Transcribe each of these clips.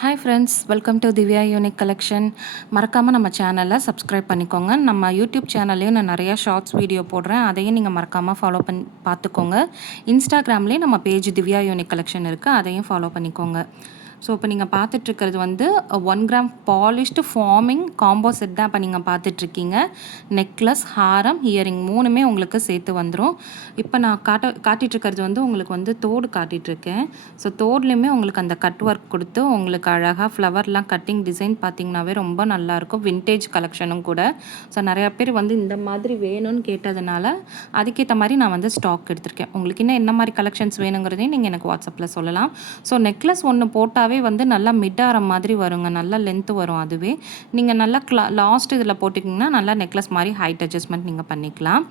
Hi friends, welcome to Divya unique collection. மறக்காமல் நம்ம சேனலை சப்ஸ்கிரைப் பண்ணிக்கோங்க. நம்ம யூடியூப் சேனல்லையும் நான் நிறையா ஷார்ட்ஸ் வீடியோ போடுறேன், அதையும் நீங்கள் மறக்காமல் ஃபாலோ பண்ணி பார்த்துக்கோங்க. இன்ஸ்டாகிராம்லேயும் நம்ம பேஜ் திவ்யா யூனிக் கலெக்ஷன் இருக்குது, அதையும் ஃபாலோ பண்ணிக்கோங்க. ஸோ இப்போ நீங்கள் பார்த்துட்ருக்கிறது வந்து 1 gram polished forming combo set தான் இப்போ நீங்கள் பார்த்துட்ருக்கீங்க. நெக்லஸ், ஹாரம், இயரிங் மூணுமே உங்களுக்கு சேர்த்து வந்துடும். இப்போ நான் காட்டிகிட்ருக்கிறது வந்து உங்களுக்கு வந்து தோடு காட்டிகிட்ருக்கேன். ஸோ தோடுலேயுமே உங்களுக்கு அந்த கட் ஒர்க் கொடுத்து உங்களுக்கு அழகாக ஃப்ளவர்லாம் கட்டிங் டிசைன் பார்த்திங்கனாவே ரொம்ப நல்லாயிருக்கும். வின்டேஜ் கலெக்ஷனும் கூட. ஸோ நிறையா பேர் வந்து இந்த மாதிரி வேணும்னு கேட்டதுனால அதுக்கேற்ற மாதிரி நான் வந்து ஸ்டாக் எடுத்திருக்கேன். உங்களுக்கு இன்னும் என்ன மாதிரி கலெக்ஷன்ஸ் வேணுங்கிறதையும் நீங்கள் எனக்கு வாட்ஸ்அப்பில் சொல்லலாம். ஸோ நெக்லஸ் ஒன்று போட்டால் வந்து நல்லா மிட் ஆரம் மாதிரி வருங்க, நல்லா லென்த்து வரும். அதுவே நீங்கள் நல்லா லாஸ்ட் இதில் போட்டிங்கன்னா நல்லா நெக்லஸ் மாதிரி ஹைட் அட்ஜஸ்ட்மெண்ட் நீங்கள் பண்ணிக்கலாம்.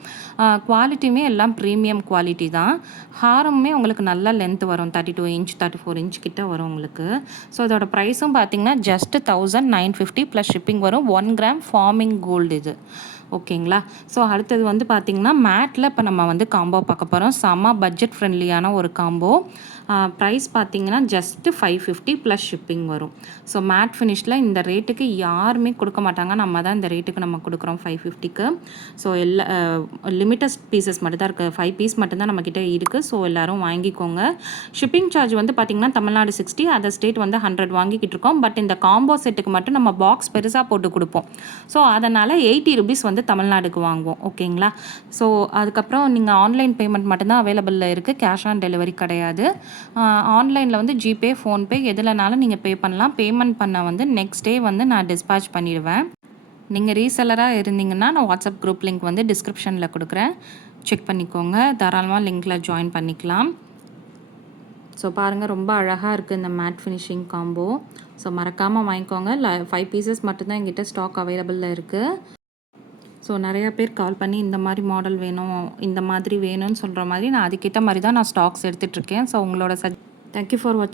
குவாலிட்டியுமே எல்லாம் ப்ரீமியம் குவாலிட்டி தான். ஹாரமுமே உங்களுக்கு நல்லா லென்த்து வரும், 32 இன்ச் 34 இன்ச் கிட்ட வரும் உங்களுக்கு. ஸோ இதோட ப்ரைஸும் பார்த்தீங்கன்னா ஜஸ்ட் 1950 ப்ளஸ் ஷிப்பிங் வரும். 1 கிராம் ஃபார்மிங் கோல்டு இது. ஓகேங்களா. ஸோ அடுத்தது வந்து பார்த்திங்கன்னா மேட்டில் இப்போ நம்ம வந்து காம்போ பார்க்க போகிறோம். செம்ம பட்ஜெட் ஃப்ரெண்ட்லியான ஒரு காம்போ. ப்ரைஸ் பார்த்திங்கன்னா ஜஸ்ட்டு 550 ப்ளஸ் ஷிப்பிங் வரும். ஸோ மேட் ஃபினிஷில் இந்த ரேட்டுக்கு யாருமே கொடுக்க மாட்டாங்க, நம்ம தான் இந்த ரேட்டுக்கு நம்ம கொடுக்குறோம் 550க்கு. ஸோ எல்லா லிமிட்டட் பீசஸ் மட்டும் தான் இருக்குது, 5 பீஸ் மட்டும்தான் நம்மக்கிட்ட இருக்குது. ஸோ எல்லோரும் வாங்கிக்கோங்க. ஷிப்பிங் சார்ஜ் வந்து பார்த்திங்கன்னா தமிழ்நாடு 60, அதர் ஸ்டேட் வந்து 100 வாங்கிக்கிட்டு இருக்கோம். பட் இந்த காம்போ செட்டுக்கு மட்டும் நம்ம பாக்ஸ் பெருசாக போட்டு கொடுப்போம். ஸோ அதனால் 80 ருபீஸ் வந்து தமிழ்நாடுக்கு வாங்குவோம். ஓகேங்களா. ஸோ அதுக்கப்புறம் நீங்கள் ஆன்லைன் பேமெண்ட் மட்டும்தான் அவைலபிளில் இருக்குது, கேஷ் ஆன் டெலிவரி கிடையாது. ஆன்லைனில் வந்து ஜிபே, ஃபோன்பே எதுலனாலும் நீங்கள் பே பண்ணலாம். பேமெண்ட் பண்ண வந்து நெக்ஸ்ட் டே வந்து நான் டிஸ்பேச் பண்ணிடுவேன். நீங்கள் ரீசெல்லராக இருந்தீங்கன்னா நான் வாட்ஸ்அப் குரூப் லிங்க் வந்து டிஸ்கிரிப்ஷனில் கொடுக்குறேன், செக் பண்ணிக்கோங்க. தாராளமாக லிங்க்கில் ஜாயின் பண்ணிக்கலாம். ஸோ பாருங்கள், ரொம்ப அழகாக இருக்குது இந்த மேட் ஃபினிஷிங் காம்போ. ஸோ மறக்காமல் வாங்கிக்கோங்க. 5 பீசஸ் மட்டும்தான் எங்கிட்ட ஸ்டாக் அவைலபிளில் இருக்குது. ஸோ நிறையா பேர் கால் பண்ணி இந்த மாதிரி மாடல் வேணும், இந்த மாதிரி வேணும்னு சொல்கிற மாதிரி நான் அதுக்கேற்ற மாதிரி தான் நான் ஸ்டாக்ஸ் எடுத்துகிட்ருக்கேன். ஸோ உங்களோட தேங்க்யூ ஃபார் வாட்சிங்.